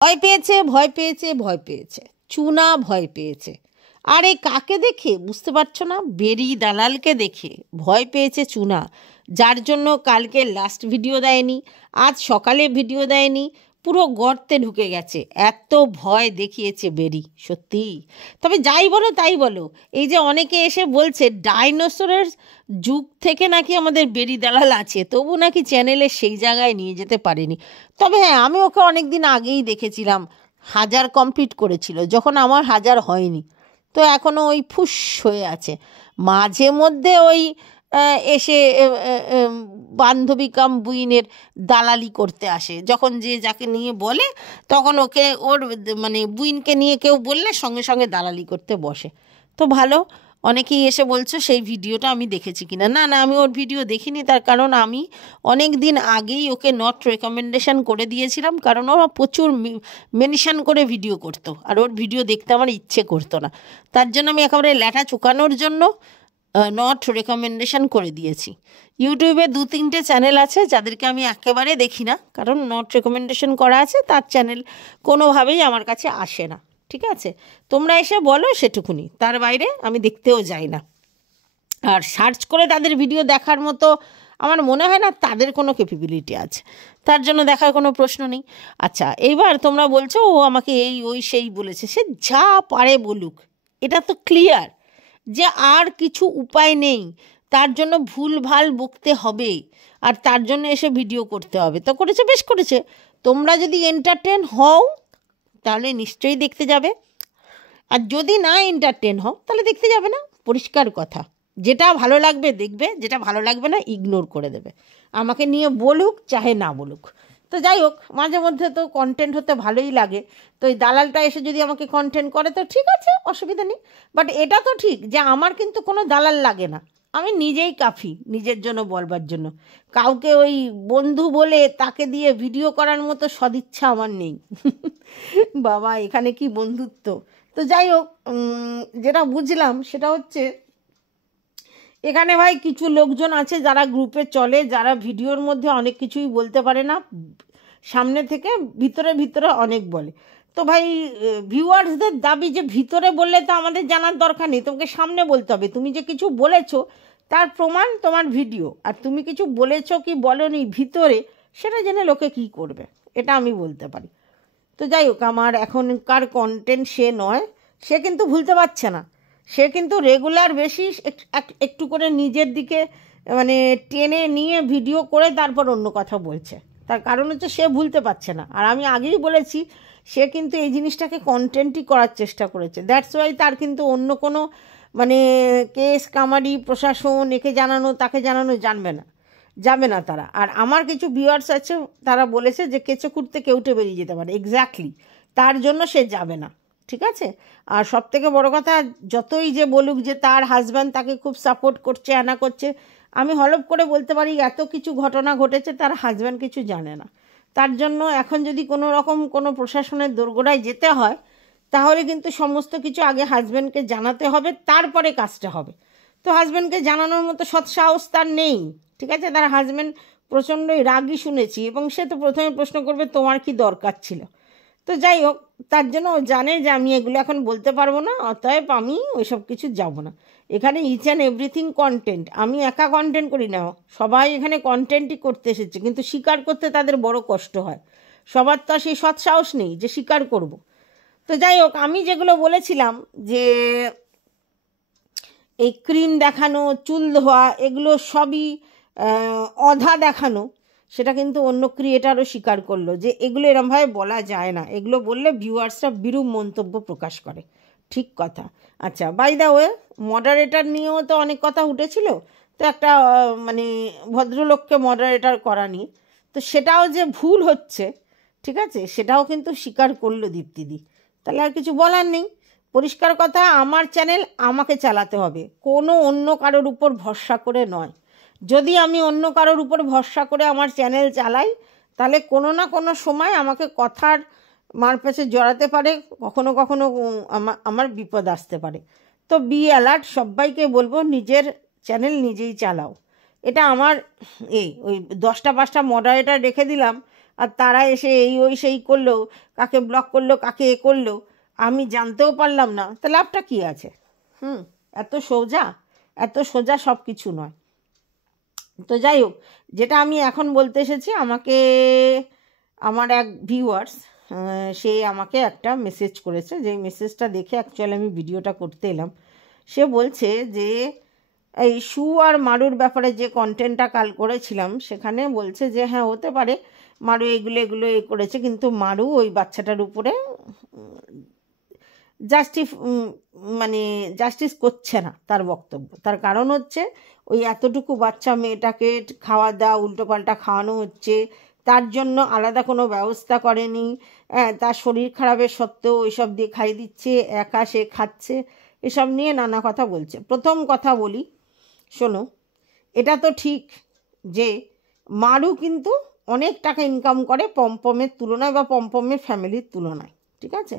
ভয় পেয়েছে, ভয় পেয়েছে, ভয় পেয়েছে, চুনা ভয় পেয়েছে। আর এই কাকে দেখে বুঝতে পারছো না? বেরি দালালকে দেখে ভয় পেয়েছে চুনা, যার জন্য কালকে লাস্ট ভিডিও দেয়নি, আজ সকালে ভিডিও দেয়নি, পুরো গর্তে ঢুকে গেছে। এত ভয় দেখিয়েছে বেরি, সত্যি। তবে যাই বলো তাই বলো, এই যে অনেকে এসে বলছে ডাইনোসরের যুগ থেকে নাকি আমাদের বেরি দালাল আছে, তবু নাকি চ্যানেলে সেই জায়গায় নিয়ে যেতে পারেনি। তবে হ্যাঁ, আমি ওকে অনেক দিন আগেই দেখেছিলাম, 1000 কমপ্লিট করেছিল, যখন আমার 1000 হয়নি। তো এখনও ওই ফুস হয়ে আছে। মাঝে মধ্যে ওই এসে বান্ধবী কাম বুইনের দালালি করতে আসে, যখন যে যাকে নিয়ে বলে তখন ওকে ওর মানে বুইনকে নিয়ে কেউ বললে সঙ্গে সঙ্গে দালালি করতে বসে। তো ভালো, অনেকেই এসে বলছো সেই ভিডিওটা আমি দেখেছি কিনা। না না, আমি ওর ভিডিও দেখিনি, তার কারণ আমি অনেক দিন আগেই ওকে নট রেকমেন্ডেশন করে দিয়েছিলাম, কারণ ওরা প্রচুর মেনশন করে ভিডিও করতো, আর ওর ভিডিও দেখতে আমার ইচ্ছে করতো না। তার জন্য আমি একেবারে ল্যাটা চুকানোর জন্য নট রেকমেন্ডেশন করে দিয়েছি। ইউটিউবে 2-3টে চ্যানেল আছে যাদেরকে আমি একেবারে দেখি না, কারণ নট রেকমেন্ডেশন করা আছে, তার চ্যানেল কোনোভাবেই আমার কাছে আসে না। ঠিক আছে, তোমরা এসে বলো সেটুকুনি, তার বাইরে আমি দেখতেও যাই না। আর সার্চ করে তাদের ভিডিও দেখার মতো আমার মনে হয় না তাদের কোনো ক্যাপাবিলিটি আছে, তার জন্য দেখার কোনো প্রশ্ন নেই। আচ্ছা, এইবার তোমরা বলছো ও আমাকে এই ওই সেই বলেছে, সে যা পারে বলুক, এটা তো ক্লিয়ার যে আর কিছু উপায় নেই, তার জন্য ভুল ভাল বকতে হবে, আর তার জন্য এসে ভিডিও করতে হবে। তো করেছে, বেশ করেছে। তোমরা যদি এন্টারটেন হও তাহলে নিশ্চয়ই দেখতে যাবে, আর যদি না এন্টারটেন হও তাহলে দেখতে যাবে না, পরিষ্কার কথা। যেটা ভালো লাগবে দেখবে, যেটা ভালো লাগবে না ইগনোর করে দেবে, আমাকে নিয়ে বলুক চাহে না বলুক। তো যাই হোক, মাঝে মধ্যে তো কন্টেন্ট হতে ভালোই লাগে, তো এই দালালটা এসে যদি আমাকে কন্টেন্ট করে তো ঠিক আছে, অসুবিধা নেই। বাট এটা তো ঠিক যে আমার কিন্তু কোনো দালাল লাগে না, আমি নিজেই কাফি নিজের জন্য বলবার জন্য। কাউকে ওই বন্ধু বলে তাকে দিয়ে ভিডিও করার মতো সদিচ্ছা আমার নেই। বাবা, এখানে কি বন্ধুত্ব! তো যাই হোক, যেটা বুঝলাম সেটা হচ্ছে, এখানে ভাই কিছু লোকজন আছে যারা গ্রুপে চলে, যারা ভিডিওর মধ্যে অনেক কিছুই বলতে পারে না, সামনে থেকে ভিতরে ভিতরে অনেক বলে। তো ভাই, ভিউয়ার্সদের দাবি যে ভিতরে বললে তো আমাদের জানার দরকার নেই, তোমাকে সামনে বলতে হবে। তুমি যে কিছু বলেছো তার প্রমাণ তোমার ভিডিও, আর তুমি কিছু বলেছো কি বলোনি ভিতরে, সেটা জেনে লোকে কি করবে, এটা আমি বলতে পারি। তো যাই হোক, আমার এখনকার কন্টেন্ট সে নয়, সে কিন্তু ভুলতে পারছে না, সে কিন্তু রেগুলার বেসিস একটু করে নিজের দিকে মানে টেনে নিয়ে ভিডিও করে তারপর অন্য কথা বলছে। তার কারণ হচ্ছে সে ভুলতে পারছে না, আর আমি আগেই বলেছি সে কিন্তু এই জিনিসটাকে কন্টেন্টই করার চেষ্টা করেছে। দ্যাটস ওয়াই তার কিন্তু অন্য কোনো মানে কেস কামারি প্রশাসন একে জানানো তাকে জানানো যাবে না তারা। আর আমার কিছু ভিউয়ার্স আছে, তারা বলেছে যে কেঁচো খুঁড়তে কেউটে বেরিয়ে যেতে পারে, এক্স্যাক্টলি তার জন্য সে যাবে না। ঠিক আছে, আর সব থেকে বড় কথা, যতই যে বলুক যে তার হাজব্যান্ড তাকে খুব সাপোর্ট করছে, আনা করছে, আমি হলপ করে বলতে পারি এত কিছু ঘটনা ঘটেছে, তার হাজব্যান্ড কিছু জানে না। তার জন্য এখন যদি কোনো রকম কোনো প্রশাসনের দোরগোড়ায় যেতে হয়, তাহলে কিন্তু সমস্ত কিছু আগে হাজব্যান্ডকে জানাতে হবে, তারপরে কাজটা হবে। তো হাজব্যান্ডকে জানানোর মতো সৎসাহস তার নেই। ঠিক আছে, তার হাজব্যান্ড প্রচণ্ডই রাগী শুনেছি, এবং সে তো প্রথমে প্রশ্ন করবে তোমার কি দরকার ছিল। তো যাই হোক, তার জন্য ও জানে যে আমি এগুলো এখন বলতে পারবো না, অতএব আমি ওইসব কিছু যাব না। এখানে ইচ অ্যান্ড এভরিথিং কন্টেন্ট, আমি একা কন্টেন্ট করি না, সবাই এখানে কন্টেন্টই করতে এসেছে, কিন্তু স্বীকার করতে তাদের বড় কষ্ট হয়। সবার তো সেই সৎসাহস নেই যে স্বীকার করব। তো যাই হোক, আমি যেগুলো বলেছিলাম যে এই ক্রিম দেখানো, চুল ধোয়া, এগুলো সবই অধা দেখানো, সেটা কিন্তু অন্য ক্রিয়েটারও স্বীকার করলো যে এগুলো এরমভাবে বলা যায় না, এগুলো বললে ভিউয়ার্সরা বিরূপ মন্তব্য প্রকাশ করে। ঠিক কথা। আচ্ছা, বাই দ্য ওয়ে, মডারেটর নিয়েও তো অনেক কথা উঠেছিল, তো একটা মানে ভদ্রলোককে মডারেটর করা নিয়ে, তো সেটাও যে ভুল হচ্ছে, ঠিক আছে, সেটাও কিন্তু স্বীকার করলো দীপ্তিদি। তাহলে আর কিছু বলার নেই। পরিষ্কার কথা, আমার চ্যানেল আমাকে চালাতে হবে, কোনো অন্য কারোর উপর ভরসা করে নয়। যদি আমি অন্য কারোর উপর ভরসা করে আমার চ্যানেল চালাই, তাহলে কোনো না কোনো সময় আমাকে কথার মারপ্যাচে জড়াতে পারে, কখনো কখনো আমার বিপদ আসতে পারে। তো বি অ্যালার্ট, সবাইকে বলবো নিজের চ্যানেল নিজেই চালাও। এটা আমার ওই 10টা 5টা মডারেটর রেখে দিলাম, আর তারা এসে এই ওই সেই করলো, কাকে ব্লক করলো, কাকে এ করলো, আমি জানতেও পারলাম না, তা লাভটা কী আছে? এত সোজা সব কিছু নয়। তো যাই হোক, যেটা আমি এখন বলতে এসেছি, আমাকে আমার এক ভিউয়ার্স সে আমাকে একটা মেসেজ করেছে, যে মেসেজটা দেখে অ্যাকচুয়ালি আমি ভিডিওটা করতে এলাম। সে বলছে যে এই শু আর মারুর ব্যাপারে যে কন্টেন্টটা কাল করেছিলাম, সেখানে বলছে যে হ্যাঁ হতে পারে মারু এগুলো এ করেছে, কিন্তু মারু ওই বাচ্চাটার উপরে জাস্টিস করছে না তার বক্তব্য। তার কারণ হচ্ছে ওই এতটুকু বাচ্চা মেয়েটাকে খাওয়া দাওয়া উল্টোপাল্টা খাওয়ানো হচ্ছে, তার জন্য আলাদা কোনো ব্যবস্থা করেনি। তার শরীর খারাপের সত্ত্বেও ওইসব দিয়ে খাইয়ে দিচ্ছে, একা সে খাচ্ছে, এসব নিয়ে নানা কথা বলছে। প্রথম কথা বলি, শোনো, এটা তো ঠিক যে মারু কিন্তু অনেক টাকা ইনকাম করে পমপমের তুলনায় বা পমপমের ফ্যামিলির তুলনায়, ঠিক আছে?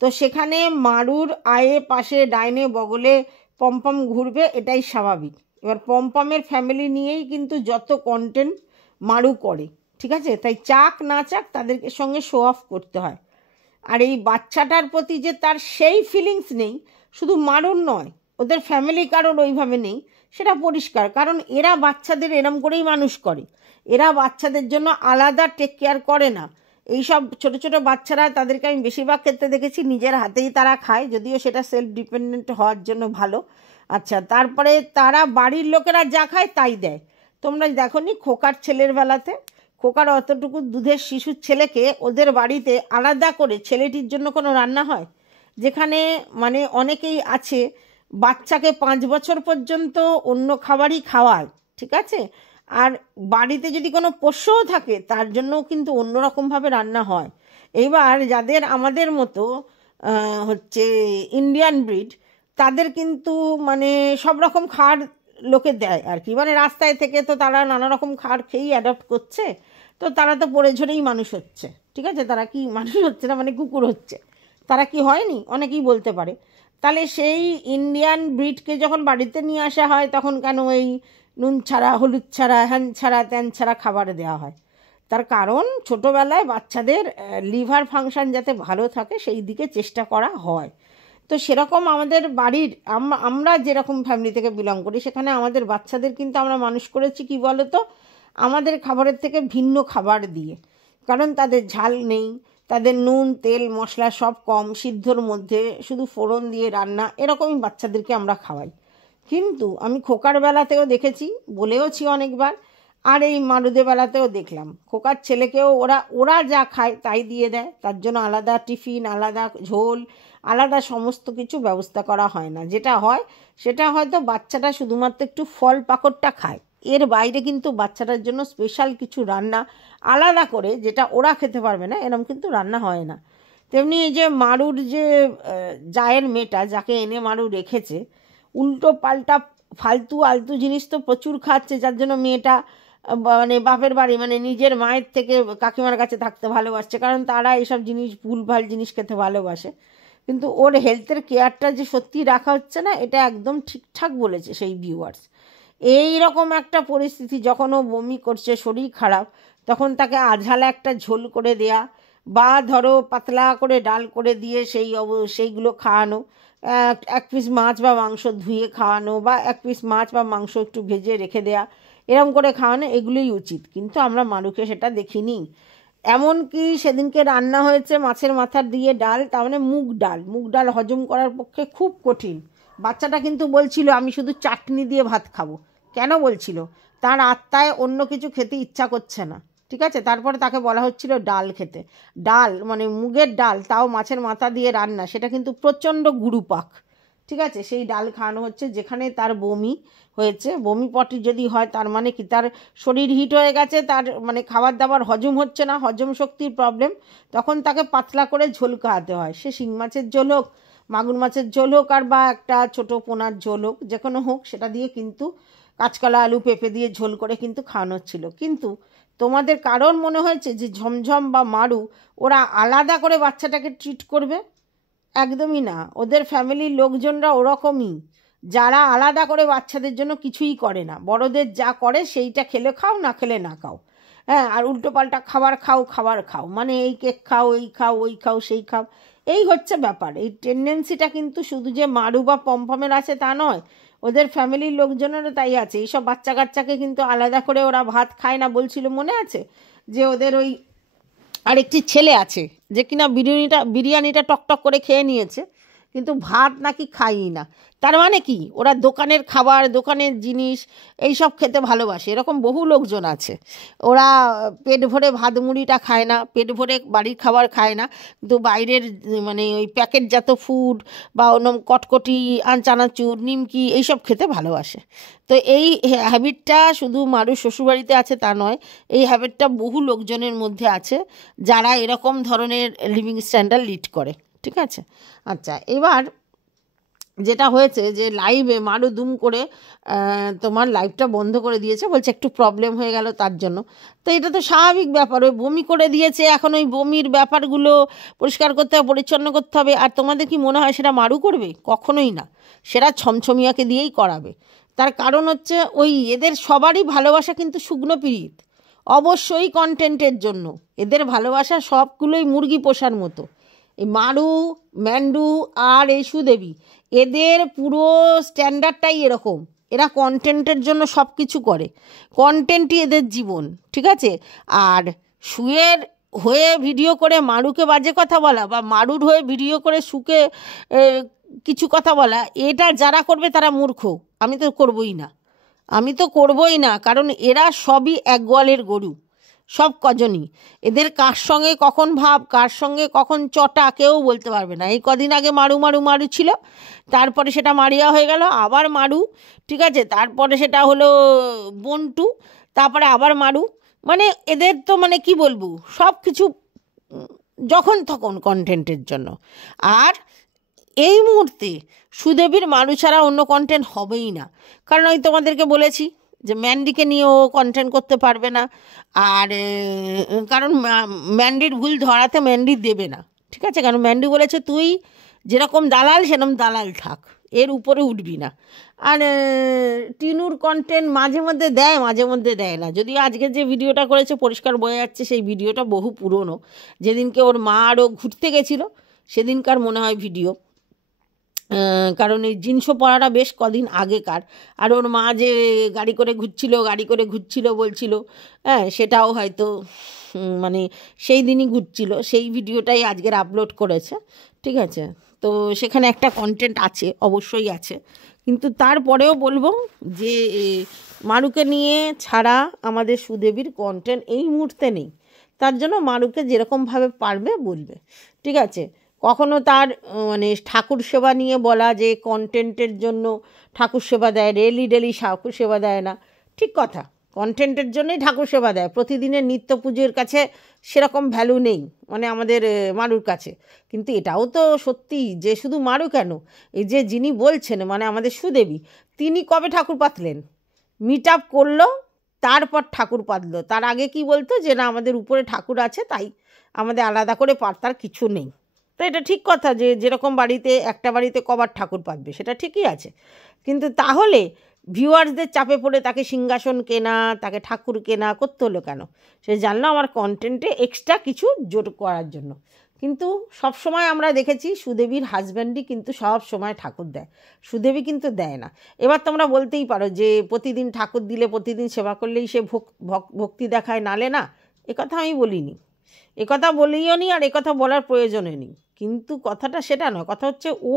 তো সেখানে মারুর আয়ে পাশে ডাইনে বগলে পমপম ঘুরবে, এটাই স্বাভাবিক। এবার পমপমের ফ্যামিলি নিয়েই কিন্তু যত কন্টেন্ট মারু করে, ঠিক আছে? তাই চাক না চাক তাদেরকে সঙ্গে শো অফ করতে হয়। আর এই বাচ্চাটার প্রতি যে তার সেই ফিলিংস নেই, শুধু মারুর নয়, ওদের ফ্যামিলি কারোর ওইভাবে নেই, সেটা পরিষ্কার। কারণ এরা বাচ্চাদের এরম করেই মানুষ করে, এরা বাচ্চাদের জন্য আলাদা টেক কেয়ার করে না। এইসব ছোট ছোট বাচ্চারা, তাদেরকে আমি বেশিরভাগ ক্ষেত্রে দেখেছি নিজের হাতেই তারা খায়, যদিও সেটা সেলফ ডিপেন্ডেন্ট হওয়ার জন্য ভালো। আচ্ছা, তারপরে তারা বাড়ির লোকেরা যা খায় তাই দেয়। তোমরা দেখো নি খোকার ছেলের বেলাতে, খোকার অতটুকু দুধের শিশুর ছেলেকে ওদের বাড়িতে আলাদা করে ছেলেটির জন্য কোনো রান্না হয়? যেখানে মানে অনেকেই আছে বাচ্চাকে 5 বছর পর্যন্ত অন্য খাবারই খাওয়ায়, ঠিক আছে? আর বাড়িতে যদি কোনো পোষ্যও থাকে তার জন্যও কিন্তু অন্যরকমভাবে রান্না হয়। এইবার যাদের আমাদের মতো হচ্ছে ইন্ডিয়ান ব্রিড, তাদের কিন্তু মানে সব রকম খাবার লোকে দেয় আর কি, মানে রাস্তায় থেকে তো তারা নানা রকম খাবার খেয়েই অ্যাডপ্ট করছে, তো তারা তো পড়ে ঝরেই মানুষ হচ্ছে, ঠিক আছে? তারা কি মানুষ হচ্ছে না, মানে কুকুর হচ্ছে, তারা কি হয়নি? অনেকেই বলতে পারে। তাহলে সেই ইন্ডিয়ান ব্রিডকে যখন বাড়িতে নিয়ে আসা হয়, তখন কেন এই নুন ছাড়া, হলুদ ছাড়া, হ্যান ছাড়া, ত্যান ছাড়া খাবার দেওয়া হয়? তার কারণ ছোটোবেলায় বাচ্চাদের লিভার ফাংশন যাতে ভালো থাকে সেই দিকে চেষ্টা করা হয়। তো সেরকম আমাদের বাড়ির আমরা যেরকম ফ্যামিলি থেকে বিলং করি, সেখানে আমাদের বাচ্চাদের কিন্তু আমরা মানুষ করেছি কি বলো তো, আমাদের খাবারের থেকে ভিন্ন খাবার দিয়ে। কারণ তাদের ঝাল নেই, তাদের নুন তেল মশলা সব কম, সিদ্ধর মধ্যে শুধু ফোড়ন দিয়ে রান্না, এরকমই বাচ্চাদেরকে আমরা খাওয়াই। কিন্তু আমি খোকার বেলাতেও দেখেছি, বলেওছি অনেকবার, আর এই মারুদের বেলাতেও দেখলাম, খোকার ছেলেকেও ওরা যা খায় তাই দিয়ে দেয়, তার জন্য আলাদা টিফিন, আলাদা ঝোল, আলাদা সমস্ত কিছু ব্যবস্থা করা হয় না। যেটা হয় সেটা হয়তো বাচ্চাটা শুধুমাত্র একটু ফল পাকড়টা খায়, এর বাইরে কিন্তু বাচ্চাটার জন্য স্পেশাল কিছু রান্না আলাদা করে, যেটা ওরা খেতে পারবে না, এরকম কিন্তু রান্না হয় না। তেমনি এই যে মারুর যে জায়ের মেয়েটা, যাকে এনে মারু রেখেছে, উল্টো পাল্টা ফালতু আলতু জিনিস তো প্রচুর খাচ্ছে, যার জন্য মেয়েটা মানে বাপের বাড়ি, মানে নিজের মায়ের থেকে কাকিমার কাছে থাকতে ভালোবাসছে, কারণ তারা এইসব জিনিস ভুলভাল জিনিস খেতে ভালোবাসে। কিন্তু ওর হেলথের কেয়ারটা যে সত্যি রাখা হচ্ছে না, এটা একদম ঠিকঠাক বলেছে সেই ভিউয়ার্স। এই রকম একটা পরিস্থিতি, যখন ও বমি করছে, শরীর খারাপ, তখন তাকে আঝালা একটা ঝোল করে দেয়া, বা ধরো পাতলা করে ডাল করে দিয়ে সেইগুলো খাওয়ানো, এক পিস মাছ বা মাংস ধুয়ে খাওয়ানো, বা এক পিস মাছ বা মাংস একটু ভেজে রেখে দেয়া, এরম করে খাওয়ানো, এগুলোই উচিত। কিন্তু আমরা মারুকে সেটা দেখিনি। এমনকি সেদিনকে রান্না হয়েছে মাছের মাথার দিয়ে ডাল, তার মানে মুগ ডাল হজম করার পক্ষে খুব কঠিন। বাচ্চাটা কিন্তু বলছিল আমি শুধু চাটনি দিয়ে ভাত খাবো। কেন বলছিল? তার আত্মায় অন্য কিছু খেতে ইচ্ছা করছে না, ঠিক আছে? তারপরে তাকে বলা হচ্ছিল ডাল খেতে। ডাল মানে মুগের ডাল, তাও মাছের মাথা দিয়ে রান্না, সেটা কিন্তু প্রচণ্ড গুরুপাক, ঠিক আছে? সেই ডাল খাওয়ানো হচ্ছে। যেখানে তার বমি হয়েছে, বমি পটি যদি হয়, তার মানে কি তার শরীর হিট হয়ে গেছে, তার মানে খাবার দাবার হজম হচ্ছে না, হজম শক্তির প্রবলেম, তখন তাকে পাতলা করে ঝোল খাওয়াতে হয়। সে শিং মাছের ঝোল হোক, মাগুর মাছের ঝোল হোক, আর বা একটা ছোটো পোনার ঝোল হোক, যে কোনো হোক, সেটা দিয়ে কিন্তু কাঁচকলা আলু পেঁপে দিয়ে ঝোল করে কিন্তু খাওয়ানো হচ্ছিল। কিন্তু তোমাদের কারোর মনে হয়েছে যে ঝমঝম বা মারু ওরা আলাদা করে বাচ্চাটাকে ট্রিট করবে? একদমই না। ওদের ফ্যামিলির লোকজনরা ওরকমই, যারা আলাদা করে বাচ্চাদের জন্য কিছুই করে না, বড়দের যা করে সেইটা খেলে খাও, না খেলে না খাও। হ্যাঁ, আর উল্টোপাল্টা খাবার খাও, মানে এই কেক খাও, এই খাও, ওই খাও, সেই খাও, এই হচ্ছে ব্যাপার। এই টেন্ডেন্সিটা কিন্তু শুধু যে মারু বা পমপমের আছে তা নয়, ওদের ফ্যামিলির লোকজনেরও তাই আছে। এইসব বাচ্চা কাচ্চাকে কিন্তু আলাদা করে ওরা ভাত খায় না বলছিল, মনে আছে? যে ওদের ওই আরেকটি ছেলে আছে যে কিনা বিরিয়ানিটা টকটক করে খেয়ে নিয়েছে, কিন্তু ভাত নাকি খায়ই না। তার মানে কি, ওরা দোকানের খাবার, দোকানের জিনিস এই সব খেতে ভালোবাসে। এরকম বহু লোকজন আছে, ওরা পেট ভরে ভাত মুড়িটা খায় না, পেট ভরে বাড়ির খাবার খায় না, কিন্তু বাইরের মানে ওই প্যাকেটজাত ফুড বা অন্য কটকটি, চানাচুর, নিমকি এইসব খেতে ভালোবাসে। তো এই হ্যাবিটটা শুধু মারুর শ্বশুরবাড়িতে আছে তা নয়, এই হ্যাবিটটা বহু লোকজনের মধ্যে আছে যারা এরকম ধরনের লিভিং স্ট্যান্ডার্ড লিড করে। ঠিক আছে, আচ্ছা, এবার যেটা হয়েছে যে লাইভে মারু দুম করে তোমার লাইভটা বন্ধ করে দিয়েছে, বলছে একটু প্রবলেম হয়ে গেল তার জন্য। তো এটা তো স্বাভাবিক ব্যাপার, ওই বমি করে দিয়েছে, এখন ওই বমির ব্যাপারগুলো পরিষ্কার করতে হবে, পরিচ্ছন্ন করতে হবে। আর তোমাদের কি মনে হয় সেটা মারু করবে? কখনোই না, সেটা ছমছমিয়াকে দিয়েই করাবে। তার কারণ হচ্ছে ওই এদের সবারই ভালোবাসা কিন্তু শুকনো পিরিত, অবশ্যই কন্টেন্টের জন্য। এদের ভালোবাসা সবগুলোই মুরগি পোষার মতো। এই মারু, ম্যান্ডু আর এই সুদেবী, এদের পুরো স্ট্যান্ডার্ডটাই এরকম। এরা কন্টেন্টের জন্য সব কিছু করে, কন্টেন্টই এদের জীবন। ঠিক আছে, আর সুয়ের হয়ে ভিডিও করে মারুকে বাজে কথা বলা বা মারুর হয়ে ভিডিও করে সুকে কিছু কথা বলা, এটা যারা করবে তারা মূর্খ। আমি তো করবই না, কারণ এরা সবই এক গোয়ালের গরু, সব কজনই। এদের কার সঙ্গে কখন ভাব, কার সঙ্গে কখন চটা, কেউ বলতে পারবে না। এই কদিন আগে মারু ছিল, তারপরে সেটা মারিয়া হয়ে গেল, আবার মারু। ঠিক আছে, তারপরে সেটা হলো বন্টু, তারপরে আবার মারু। মানে এদের তো মানে কি বলবো, সব কিছু যখন তখন কন্টেন্টের জন্য। আর এই মুহূর্তে সুদেবীর মারু ছাড়া অন্য কন্টেন্ট হবেই না, কারণ আমি তোমাদেরকে বলেছি যে ম্যান্ডিকে নিয়ে ও কন্টেন্ট করতে পারবে না। আর কারণ ম্যান্ডির ভুল ধরাতে ম্যান্ডি দেবে না। ঠিক আছে, কারণ ম্যান্ডি বলেছে তুই যেরকম দালাল সেরকম দালাল থাক, এর উপরে উঠবি না। আর টিনুর কন্টেন্ট মাঝে মধ্যে দেয়, মাঝে মধ্যে দেয় না। যদিও আজকে যে ভিডিওটা করেছে পরিষ্কার বোঝা যাচ্ছে সেই ভিডিওটা বহু পুরনো, যেদিনকে ওর মা আরও ঘুরতে গেছিলো সেদিনকার মনে হয় ভিডিও। কারণ এই জিন্স পরাটা বেশ কদিন আগেকার। আর ওর মা যে গাড়ি করে ঘুরছিল বলছিল, হ্যাঁ, সেটাও হয়তো মানে সেই দিনই ঘুরছিল, সেই ভিডিওটাই আজকের আপলোড করেছে। ঠিক আছে, তো সেখানে একটা কন্টেন্ট আছে, অবশ্যই আছে, কিন্তু তারপরেও বলবো যে মারুকে নিয়ে ছাড়া আমাদের সুদেবীর কন্টেন্ট এই মুহূর্তে নেই। তার জন্য মারুকে যেরকমভাবে পারবে বলবে। ঠিক আছে, কখনো তার মানে ঠাকুর সেবা নিয়ে বলা যে কন্টেন্টের জন্য ঠাকুর সেবা দেয়, ডেলি ঠাকুর সেবা দেয় না, ঠিক কথা, কন্টেন্টের জন্যই ঠাকুর সেবা দেয়। প্রতিদিনের নিত্য পুজোর কাছে সেরকম ভ্যালু নেই মানে আমাদের মারুর কাছে। কিন্তু এটাও তো সত্যি যে শুধু মারু কেন, এই যে যিনি বলছেন মানে আমাদের সুদেবী, তিনি কবে ঠাকুর পাতলেন? মিট আপ করলো, তারপর ঠাকুর পাতলো। তার আগে কি বলতো যে না আমাদের উপরে ঠাকুর আছে, তাই আমাদের আলাদা করে পাতার কিছু নেই। তো এটা ঠিক কথা যে যেরকম একটা বাড়িতে কবার ঠাকুর পাতবে, সেটা ঠিকই আছে। কিন্তু তাহলে ভিউয়ার্সদের চাপে পড়ে তাকে সিংহাসন কেনা, তাকে ঠাকুর কেনা করতে হলো কেন? সে জানলো আমার কন্টেন্টে এক্সট্রা কিছু জোর করার জন্য। কিন্তু সব সময় আমরা দেখেছি সুদেবীর হাজব্যান্ডই কিন্তু সব সময় ঠাকুর দেয়, সুদেবী কিন্তু দেয় না। এবার তোমরা বলতেই পারো যে প্রতিদিন ঠাকুর দিলে, প্রতিদিন সেবা করলেই সে ভক্তি দেখায়, নালে না। একথা আমি বলিনি, একথা বলিও নি, আর একথা বলার প্রয়োজনই নেই। কিন্তু কথাটা সেটা নয়, কথা হচ্ছে ও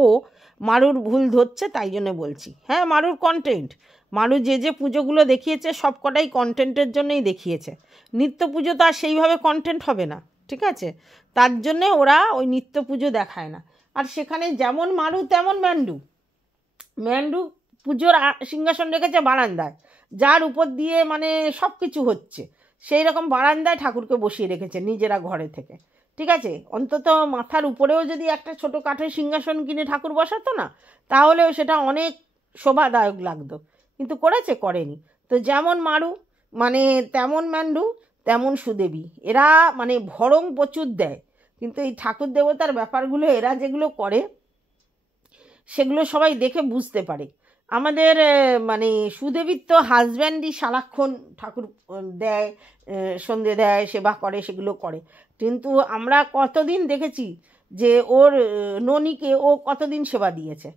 মারুর ভুল ধরছে, তাই জন্য বলছি। হ্যাঁ, মারুর কন্টেন্ট, মারু যে পুজোগুলো দেখিয়েছে সব কটাই কন্টেন্টের জন্যই দেখিয়েছে। নিত্য পুজো তো আর সেইভাবে কন্টেন্ট হবে না। ঠিক আছে, তার জন্যে ওরা ওই নিত্য পুজো দেখায় না। আর সেখানে যেমন মারু তেমন ম্যান্ডু পুজোর সিংহাসন রেখেছে বারান্দায়, যার উপর দিয়ে মানে সব কিছু হচ্ছে, সেই রকম বারান্দায় ঠাকুরকে বসিয়ে রেখেছে নিজেরা ঘরে থেকে। ঠিক আছে, অন্তত মাথার উপরেও যদি একটা ছোট কাঠের সিংহাসন কিনে ঠাকুর বসাতো না, তাহলেও সেটা অনেক শোভাদায়ক লাগতো। কিন্তু করেনি। তো যেমন মারু মানে তেমন ম্যান্ডু তেমন সুদেবী, এরা মানে ভরং প্রচুর দেয়, কিন্তু এই ঠাকুর দেবতার ব্যাপারগুলো এরা যেগুলো করে সেগুলো সবাই দেখে বুঝতে পারে আমাদের মানে সুদেবীর তো হাজব্যান্ডই সারাক্ষণ ঠাকুর দেয়, সন্ধে দেয়, সেবা করে, সেগুলো করে। কিন্তু আমরা কতদিন দেখেছি যে ওর ননিকে ও কতদিন সেবা দিয়েছে,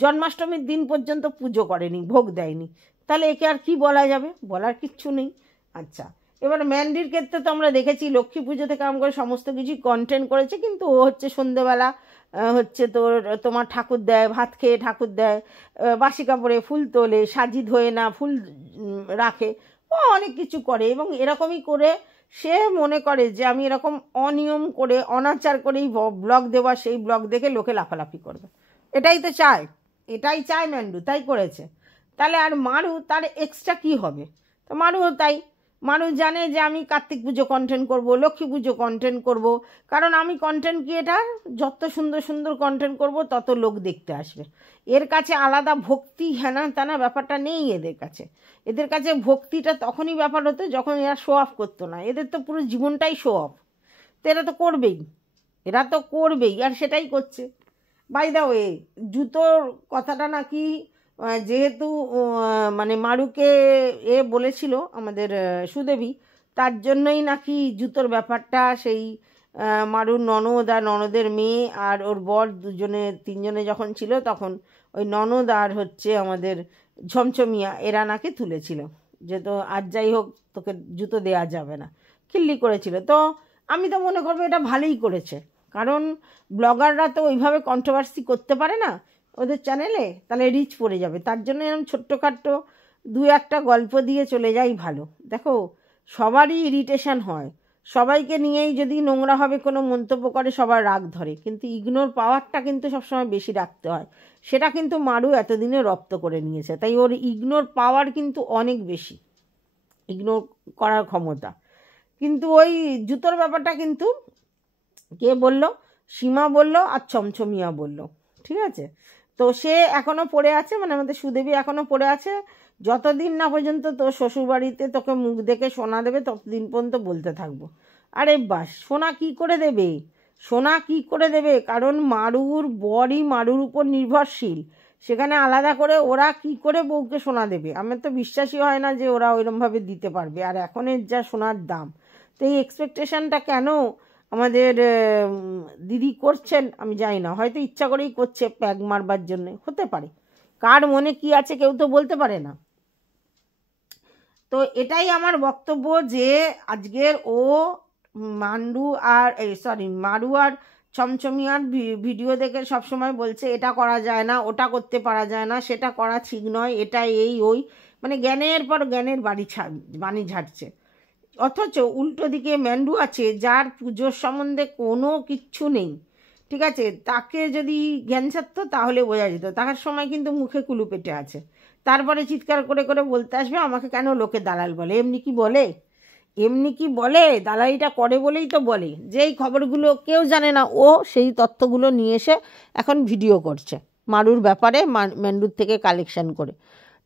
জন্মাষ্টমীর দিন পর্যন্ত পুজো করেনি, ভোগ দেয়নি। তাহলে একে আর কি বলা যাবে? বলার কিচ্ছু নেই। আচ্ছা, এবার ম্যান্ডির ক্ষেত্রে তো আমরা দেখেছি লক্ষ্মী পুজো থেকে আরম্ভ করে সমস্ত কিছুই কন্টেন্ট করেছে, কিন্তু ও হচ্ছে সন্ধেবেলা হচ্ছে তোমার ঠাকুর দেয়, ভাত খেয়ে ঠাকুর দেয়, বাসি কাপড়ে ফুল তোলে, সাজি ধোয়ে না, ফুল রাখে, ও অনেক কিছু করে। এবং এরকমই করে সে মনে করে যে আমি এরকম অনিয়ম করে অনাচার করেই ব্লগ দেওয়া, সেই ব্লগ দেখে লোকে লাফালাফি করবে, এটাই তো চায়, এটাই চায় ম্যান্ডু, তাই করেছে। তাহলে আর মারু তার এক্সট্রা কি হবে? তো মারুও তাই, মানুষ জানে যে আমি কার্তিক পুজো কন্টেন্ট করব, লক্ষ্মী পুজো কন্টেন্ট করব, কারণ আমি কন্টেন্ট ক্রিয়েটার, যত সুন্দর সুন্দর কন্টেন্ট করব তত লোক দেখতে আসবে। এর কাছে আলাদা ভক্তি হেনা তেনা ব্যাপারটা নেই এদের কাছে। এদের কাছে ভক্তিটা তখনই ব্যাপার হতো যখন এরা শো অফ করতো না। এদের তো পুরো জীবনটাই শো অফ, তো এরা তো করবেই, এরা তো করবেই, আর সেটাই করছে। বাই দা ওয়ে, জুতোর কথাটা নাকি যেহেতু মানে মারুকে বলেছিল আমাদের সুদেবী, তার জন্যই নাকি জুতোর ব্যাপারটা সেই মারুর ননদ আর ননদের মেয়ে আর ওর বর দুজনে তিনজনে যখন ছিল তখন ওই ননদ আর হচ্ছে আমাদের ঝমঝমিয়া এরা নাকি তুলেছিল যে তো আর যাই হোক তোকে জুতো দেয়া যাবে না, খিল্লি করেছিল। তো আমি তো মনে করবো এটা ভালোই করেছে, কারণ ব্লগাররা তো ওইভাবে কন্ট্রোভার্সি করতে পারে না ওদের চ্যানেলে, তাহলে রিচ পড়ে যাবে। তার জন্য এরকম ছোট্টখাট্টো দু একটা গল্প দিয়ে চলে যাই ভালো। দেখো, সবারই ইরিটেশন হয়, সবাইকে নিয়েই যদি নোংরাভাবে কোনো মন্তব্য করে সবার রাগ ধরে, কিন্তু ইগনোর পাওয়ারটা কিন্তু সবসময় বেশি রাখতে হয়। সেটা কিন্তু মারু এতদিনে রপ্ত করে নিয়েছে, তাই ওর ইগনোর পাওয়ার কিন্তু অনেক বেশি, ইগনোর করার ক্ষমতা। কিন্তু ওই জুতোর ব্যাপারটা কিন্তু কে বলল? সীমা বলল আর চমচমিয়া বলল, ঠিক আছে? তো সে এখনো পড়ে আছে, মানে আমাদের সুদেবী এখনো পড়ে আছে, যতদিন না পর্যন্ত তোর শ্বশুরবাড়িতে তোকে মুখ দেখে সোনা দেবে ততদিন পর্যন্ত বলতে থাকবো। আরে বাস, সোনা কি করে দেবে? সোনা কি করে দেবে? কারণ মারুর বরই মারুর উপর নির্ভরশীল, সেখানে আলাদা করে ওরা কি করে বউকে সোনা দেবে? আমার তো বিশ্বাসই হয় না যে ওরা ওইরকমভাবে দিতে পারবে, আর এখনের যা সোনার দাম। তো এই এক্সপেকটেশনটা কেন আমাদের দিদি করছেন আমি জানি না, হয়তো ইচ্ছা করেই করছে প্যাগ মারবার জন্য, হতে পারে। কার মনে কি আছে কেউ তো বলতে পারে না। তো এটাই আমার বক্তব্য যে আজকের ও মান্ডু আর মারু আর চমচমিয়ার ভিডিও দেখে সবসময় বলছে এটা করা যায় না, ওটা করতে পারা যায় না, সেটা করা ঠিক নয়, এটা এই ওই, মানে জ্ঞানের পর জ্ঞানের বাণী ঝাড়ছে। অথচ উল্টো দিকে ম্যান্ডু আছে যার পুজোর সম্বন্ধে কোনো কিচ্ছু নেই, ঠিক আছে? তাকে যদি জ্ঞান ছাড়তো তাহলে বোঝা যেত। তার সময় কিন্তু মুখে কুলু পেটে আছে, তারপরে চিৎকার করে করে বলতে আসবে আমাকে কেন লোকে দালাল বলে। এমনি কি বলে? এমনি কি বলে? দালালিটা করে বলেই তো বলে। যেই খবরগুলো কেউ জানে না ও সেই তথ্যগুলো নিয়ে এসে এখন ভিডিও করছে মারুর ব্যাপারে, ম্যান্ডুর থেকে কালেকশন করে।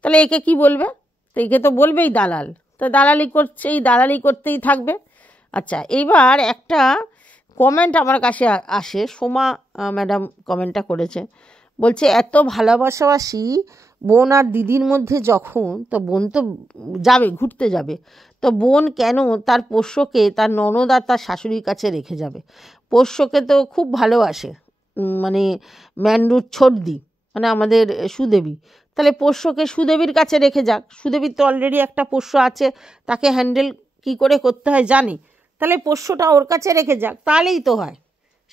তাহলে একে কি বলবে? তো একে তো বলবেই দালাল, তো দালালি করছে, এই দালালি করতেই থাকবে। আচ্ছা, এইবার একটা কমেন্ট আমার কাছে আসে, সোমা ম্যাডাম কমেন্টটা করেছে, বলছে এত ভালোবাসাবাসি বোন আর দিদির মধ্যে যখন, তো বোন তো যাবে ঘুরতে যাবে, তো বোন কেন তার পোষ্যকে তার ননদ আর তার শাশুড়ির কাছে রেখে যাবে? পোষ্যকে তো খুব ভালোবাসে মানে ম্যান্ডুর ছোটদি, মানে আমাদের সুদেবী, তাহলে পোষ্যকে সুদেবীর কাছে রেখে যাক। সুদেবীর তো অলরেডি একটা পোষ্য আছে, তাকে হ্যান্ডেল কি করে করতে হয় জানি, তাহলে পোষ্যটা ওর কাছে রেখে যাক, তাহলেই তো হয়।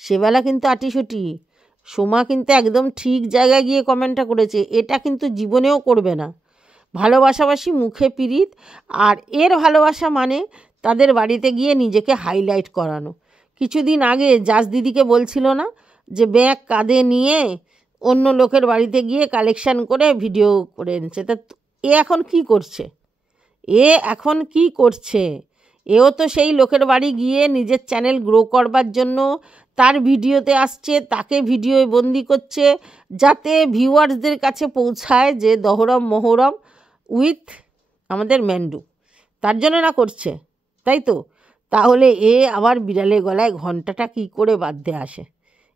সেবেলা কিন্তু আটিসুটি সোমা কিন্তু একদম ঠিক জায়গায় গিয়ে কমেন্টটা করেছে, এটা কিন্তু জীবনেও করবে না। ভালোবাসাবাসি মুখে পিরিত, আর এর ভালোবাসা মানে তাদের বাড়িতে গিয়ে নিজেকে হাইলাইট করানো। কিছুদিন আগে জাজ দিদিকে বলছিল না যে ব্যাগ কাঁধে নিয়ে অন্য লোকের বাড়িতে গিয়ে কালেকশন করে ভিডিও করে এনেছে, তা এ এখন কি করছে? এও তো সেই লোকের বাড়ি গিয়ে নিজের চ্যানেল গ্রো করবার জন্য তার ভিডিওতে আসছে, তাকে ভিডিও বন্দি করছে যাতে ভিউয়ার্সদের কাছে পৌঁছায় যে দহরম মহরম উইথ আমাদের ম্যান্ডু, তার জন্য না করছে, তাই তো? তাহলে আবার বিড়ালের গলায় ঘন্টাটা কি করে বাঁধতে আসে?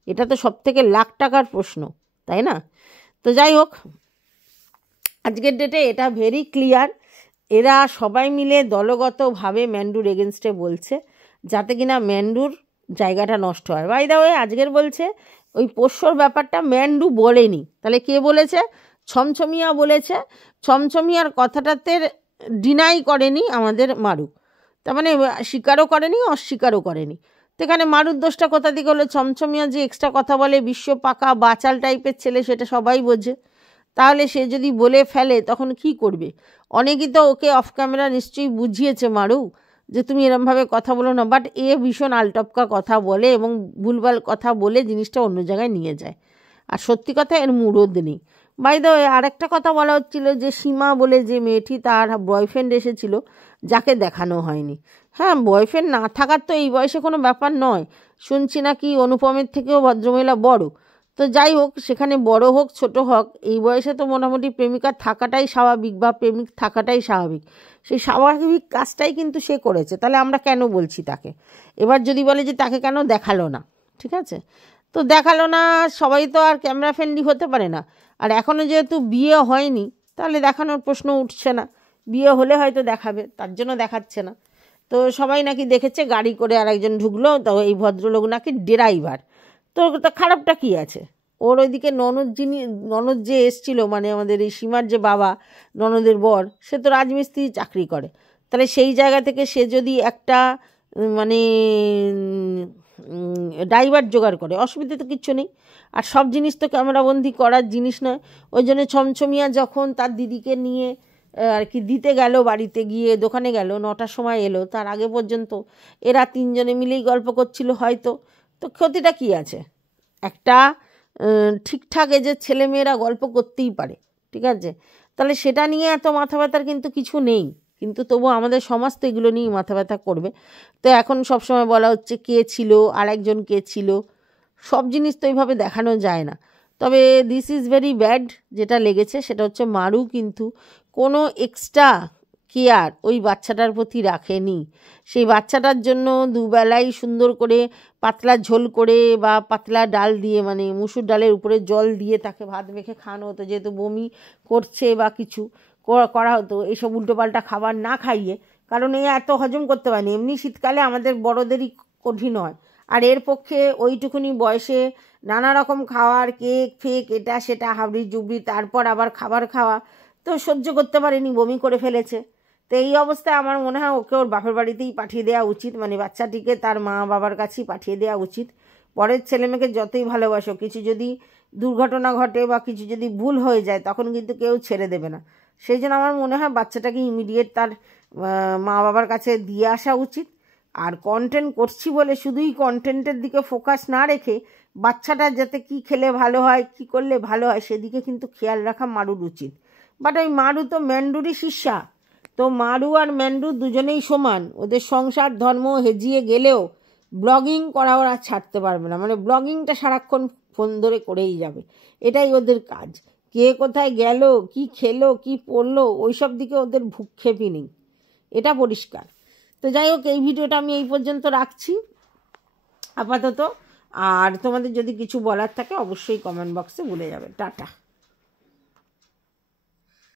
এটা তো সবথেকে লাখ টাকার প্রশ্ন, তাই না? তো যাই হোক, আজকের ডেটে এটা ভেরি ক্লিয়ার, এরা সবাই মিলে দলগতভাবে ম্যান্ডুর এগেনস্টে বলছে যাতে কিনা ম্যান্ডুর জায়গাটা নষ্ট হয়। বাই দ্য ওয়ে আজকের বলছে ওই পোষ্যর ব্যাপারটা ম্যান্ডু বলেনি, তাহলে কে বলেছে? ছমছমিয়া বলেছে। ছমছমিয়ার কথাটাতে ডিনাই করেনি আমাদের মারু, তার মানে স্বীকারও করেনি অস্বীকারও করেনি। তো এখানে মারুর দোষটা কোথা থেকে হলো? ছমছমিয়া যে এক্সট্রা কথা বলে, বিশ্ব পাকা বাচাল টাইপের ছেলে, সেটা সবাই বোঝে। তাহলে সে যদি বলে ফেলে তখন কি করবে? অনেকেই তো ওকে অফ ক্যামেরা নিশ্চয়ই বুঝিয়েছে মারু যে তুমি এরমভাবে কথা বলো না, বাট এ ভীষণ আলটপকা কথা বলে এবং ভুলভাল কথা বলে জিনিসটা অন্য জায়গায় নিয়ে যায়। আর সত্যি কথা এর মুরদ নেই। বাই দ্য ওয়ে আর একটা কথা বলা হচ্ছিল যে সীমা বলে যে মেয়েটি, তার বয়ফ্রেন্ড এসেছিল যাকে দেখানো হয়নি। হ্যাঁ, বয়ফ্রেন্ড না থাকার তো এই বয়সে কোনো ব্যাপার নয়, শুনছি নাকি অনুপমের থেকেও ভদ্রমহিলা বড়। তো যাই হোক, সেখানে বড় হোক ছোট হোক, এই বয়সে তো মোটামুটি প্রেমিকা থাকাটাই স্বাভাবিক বা প্রেমিক থাকাটাই স্বাভাবিক। সেই স্বাভাবিক কাজটাই কিন্তু সে করেছে, তাহলে আমরা কেন বলছি তাকে? এবার যদি বলে যে তাকে কেন দেখালো না, ঠিক আছে, তো দেখালো না, সবাই তো আর ক্যামেরা ফ্রেন্ডলি হতে পারে না। আর এখনও যেহেতু বিয়ে হয়নি তাহলে দেখানোর প্রশ্ন উঠছে না, বিয়ে হলে হয়তো দেখাবে, তার জন্য দেখাচ্ছে না। তো সবাই নাকি দেখেছে গাড়ি করে আরেকজন ঢুকলো, তো এই ভদ্রলোক নাকি ড্রাইভার। তো খারাপটা কি আছে? ওর ওইদিকে ননদ যে এসছিল, মানে আমাদের এই সীমার যে বাবা, ননদের বর, সে তো রাজমিস্ত্রি চাকরি করে। তাহলে সেই জায়গা থেকে সে যদি একটা মানে ড্রাইভার জোগাড় করে, অসুবিধা তো কিচ্ছু নেই। আর সব জিনিস তো ক্যামেরাবন্দি করার জিনিস নয়। ওই জন্য ছমছমিয়া যখন তার দিদিকে নিয়ে আর কি দিতে গেল, বাড়িতে গিয়ে দোকানে গেল, 9টার সময় এলো, তার আগে পর্যন্ত এরা তিনজনে মিলেই গল্প করছিল হয়তো। তো ক্ষতিটা কি আছে? একটা ঠিকঠাক এজের ছেলেমেয়েরা গল্প করতেই পারে, ঠিক আছে, তাহলে সেটা নিয়ে এত মাথা ব্যথার কিন্তু কিছু নেই। কিন্তু তবু আমাদের সমাজ তো এগুলো নিয়েই মাথা ব্যথা করবে। তো এখন সবসময় বলা হচ্ছে কে ছিল, আর একজন কে ছিল, সব জিনিস তো এইভাবে দেখানো যায় না। তবে দিস ইজ ভেরি ব্যাড, যেটা লেগেছে সেটা হচ্ছে মারু কিন্তু কোনো এক্সট্রা কেয়ার ওই বাচ্চাটার প্রতি রাখেনি। সেই বাচ্চাটার জন্য দুবেলাই সুন্দর করে পাতলা ঝোল করে বা পাতলা ডাল দিয়ে, মানে মুসুর ডালের উপরে জল দিয়ে তাকে ভাত মেখে খাওয়ানো হতো, যেহেতু বমি করছে বা কিছু করা হতো। এইসব উল্টোপাল্টা খাবার না খাইয়ে, কারণ এই এত হজম করতে পারেনি। এমনি শীতকালে আমাদের বড়দেরই কঠিন হয়, আর এর পক্ষে ওইটুকুনি বয়সে নানা রকম খাওয়ার, কেক ফেক এটা সেটা হাবড়ি জুবড়ি, তারপর আবার খাবার খাওয়া, তো সহ্য করতে পারেনি, বমি করে ফেলেছে। তো এই অবস্থায় আমার মনে হয় ওকে ওর বাপের বাড়িতেই পাঠিয়ে দেওয়া উচিত, মানে বাচ্চাটিকে তার মা বাবার কাছেই পাঠিয়ে দেওয়া উচিত। পরের ছেলেমেয়েকে যতই ভালোবাসো, কিছু যদি দুর্ঘটনা ঘটে বা কিছু যদি ভুল হয়ে যায় তখন কিন্তু কেউ ছেড়ে দেবে না। সেই জন্য আমার মনে হয় বাচ্চাটাকে ইমিডিয়েট তার মা বাবার কাছে দিয়ে আসা উচিত। আর কন্টেন্ট করছি বলে শুধুই কন্টেন্টের দিকে ফোকাস না রেখে বাচ্চাটা যাতে কি খেলে ভালো হয়, কি করলে ভালো হয়, সেদিকে কিন্তু খেয়াল রাখা মারুর উচিত। বাট ওই মারু তো ম্যান্ডুরই শিষ্যা, তো মারু আর ম্যান্ডু দুজনেই সমান। ওদের সংসার ধর্ম হেজিয়ে গেলেও ব্লগিং করা ওরা ছাড়তে পারবে না, মানে ব্লগিংটা সারাক্ষণ ফোন ধরে করেই যাবে, এটাই ওদের কাজ। কে কোথায় গেল, কি খেলো, কি পড়লো, ওইসব দিকে ওদের ভূক্ষেপই নেই, এটা পরিষ্কার। তো যাই হোক, এই ভিডিওটা আমি এই পর্যন্ত রাখছি আপাতত। আর তোমাদের যদি কিছু বলার থাকে অবশ্যই কমেন্ট বক্সে বলে যাবে। টাটা।